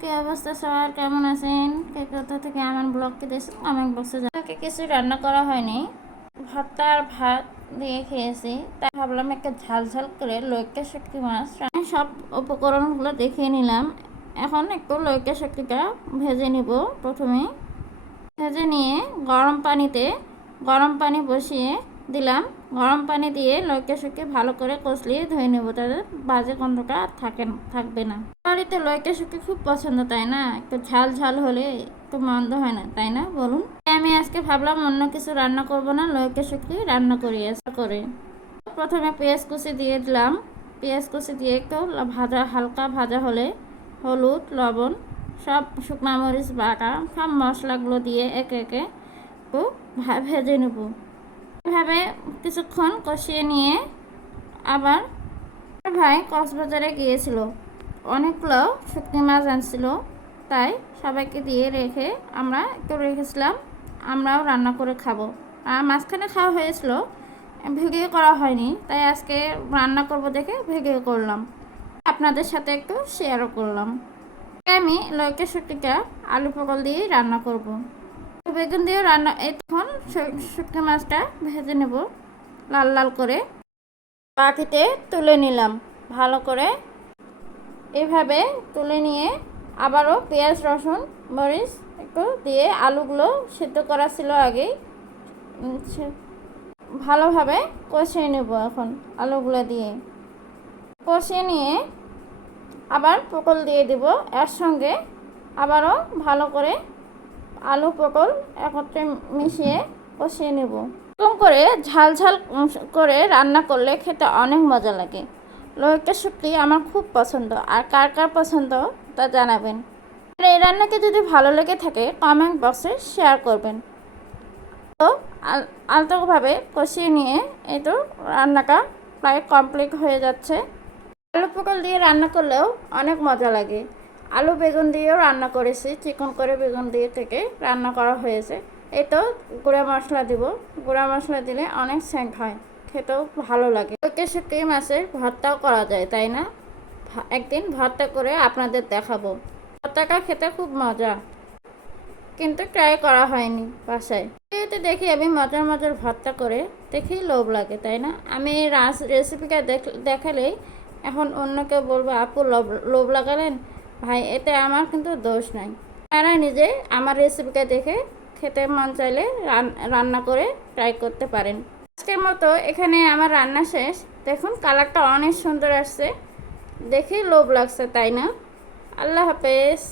কি অবস্থা সবার, কেমন আছেন? কে কোথা থেকে আমার ব্লগকে দেখছেন কমেন্ট বক্সে জানাকে। কিছু রান্না করা হয়নি, ভর্তা আর ভাত দিয়ে খেয়েছি। তাই ভাবলাম একটা ঝাল ঝাল করে লইকা শুটকি মাছ। আমি সব উপকরণগুলো দেখিয়ে নিলাম। এখন একটু লইকা শুটকিটা ভেজে নিব। প্রথমে ভেজে নিয়ে গরম পানি বসিয়ে দিলাম। গরম পানি দিয়ে লইকা শুটকি ভালো করে কষলিয়ে ধুয়ে নেব, তাহলে বাজে গন্ধটা আর থাকবে না। বাড়িতে লইকা শুটকি খুব পছন্দ, তাই না? একটু ঝাল ঝাল হলে একটু মন্দ হয় না, তাই না বলুন? আমি আজকে ভাবলাম অন্য কিছু রান্না করব না, লইকা শুটকি রান্না করি করে। প্রথমে পেঁয়াজ কুচি দিয়ে দিলাম। পেঁয়াজ কুচি দিয়ে একটু হালকা ভাজা হলে হলুদ, লবণ, সব শুকনা মরিচ বাটা, সব মশলাগুলো দিয়ে একে একে একটু ভেজে নেব। এভাবে কিছুক্ষণ কষিয়ে নিয়ে আবার ভাই কক্সবাজারে গিয়েছিল, অনেকগুলো শুটকি মাছ আনছিল, তাই সবাইকে দিয়ে রেখে আমরা একটু রেখেছিলাম, আমরাও রান্না করে খাবো। আর মাঝখানে খাওয়া হয়েছিল, ভিডিও করা হয়নি, তাই আজকে রান্না করব দেখে ভিডিও করলাম, আপনাদের সাথে একটু শেয়ারও করলাম। আমি লইকা শুটকিটা আলু পটল দিয়ে রান্না করব। বেগুন দিয়ে রান্না। এখন শুটকি মাছটা ভেজে নেব লাল লাল করে, বাটিতে তুলে নিলাম ভালো করে। এভাবে তুলে নিয়ে আবারও পেঁয়াজ, রসুন, মরিচ একটু দিয়ে আলুগুলো সিদ্ধ করা ছিল আগেই, ভালোভাবে কষিয়ে নেব। এখন আলুগুলো দিয়ে কষিয়ে নিয়ে আবার পটল দিয়ে দেব এর সঙ্গে। আবারও ভালো করে আলু পটল একত্রে মিশিয়ে কষিয়ে নেব। এরকম করে ঝাল ঝাল করে রান্না করলে খেতে অনেক মজা লাগে। লইকা শুটকি আমার খুব পছন্দ, আর কার কার পছন্দ তা জানাবেন। আর এই রান্নাকে যদি ভালো লেগে থাকে কমেন্ট বক্সে শেয়ার করবেন। তো আলতোভাবে কষিয়ে নিয়ে এই তো রান্নাটা প্রায় কমপ্লিট হয়ে যাচ্ছে। আলু পটল দিয়ে রান্না করলেও অনেক মজা লাগে। আলু বেগুন দিয়েও রান্না করেছি, চিকন করে বেগুন দিয়ে থেকে রান্না করা হয়েছে। এই তো গুঁড়া মশলা দিব, গুঁড়া মশলা দিলে অনেক সেন্ট হয়, খেতেও ভালো লাগে। লইকা শুটকি মাছের ভর্তাও করা যায়, তাই না? একদিন ভর্তা করে আপনাদের দেখাবো। ভর্তাটা খেতে খুব মজা, কিন্তু ট্রাই করা হয়নি বাসায়। এতে দেখি আমি মজার মজার ভর্তা করে দেখেই লোভ লাগে, তাই না? আমি রেসিপিটা দেখালেই এখন অন্য কেউ বলবো আপু লোভ লাগালেন। ভাই, এতে আমার কিন্তু দোষ নাই। তারা নিজে আমার রেসিপিটা দেখে খেতে মন চাইলে রান্না করে ট্রাই করতে পারেন। আজকের মতো এখানে আমার রান্না শেষ। দেখুন কালারটা অনেক সুন্দর আসছে, দেখেই লোভ লাগছে, তাই না? আল্লাহ হাফেজ।